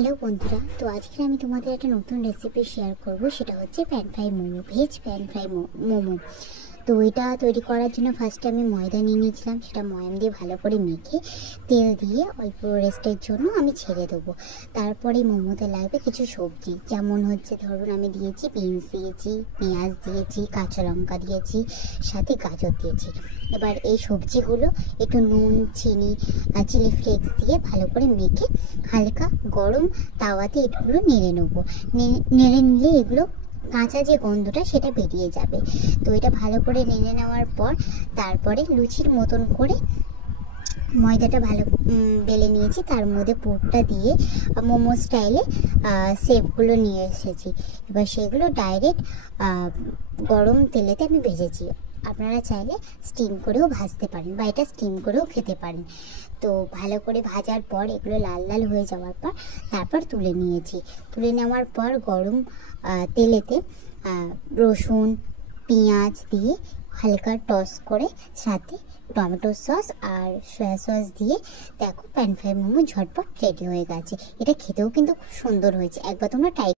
Hello বন্ধুরা, তো আজকে আমি তোমাদের একটা নতুন রেসিপি শেয়ার করব। সেটা হচ্ছে pan fry momo, veg pan fry momo. তো এটা তৈরি করার জন্য ফার্স্টে আমি ময়দা নিয়ে নিয়েছিলাম। সেটা ময়াম দিয়ে ভালো করে মেখে তেল দিয়ে অল্প রেস্টের জন্য আমি ছেড়ে দেবো। তারপরে মোমোতে লাগবে কিছু সবজি, যেমন হচ্ছে ধরুন আমি দিয়েছি বিনস দিয়েছি, পেঁয়াজ দিয়েছি, কাঁচা লঙ্কা দিয়েছি, সাথে গাজর দিয়েছি। এবার এই সবজিগুলো একটু নুন, চিনি, চিলি ফ্লেক্স দিয়ে ভালো করে মেখে হালকা গরম তাওয়াতে এগুলো নেড়ে নেবো। নেড়ে নিলে এগুলো কাঁচা যে গন্ধটা সেটা বেরিয়ে যাবে। তো এটা ভালো করে নেড়ে নেওয়ার পর তারপরে লুচির মতন করে ময়দাটা ভালো বেলে নিয়েছি, তার মধ্যে পুরটা দিয়ে মোমো স্টাইলে শেপগুলো নিয়ে এসেছি। এবার সেগুলো ডাইরেক্ট গরম তেলেতে আমি ভেজেছি। আপনারা চাইলে স্টিম করেও ভাজতে পারেন বা এটা স্টিম করেও খেতে পারেন। তো ভালো করে ভাজার পর এগুলো লাল লাল হয়ে যাওয়ার পর তারপর তুলে নিয়েছি। তুলে নেওয়ার পর গরম তেলেতে রসুন, পেঁয়াজ দিয়ে হালকা টস করে সাথে টমেটো সস আর সয়া সস দিয়ে দেখো প্যান ফ্রাই মোমো ঝটপট রেডি হয়ে গেছে। এটা খেতেও কিন্তু খুব সুন্দর হয়েছে, একবার তোমরা ট্রাই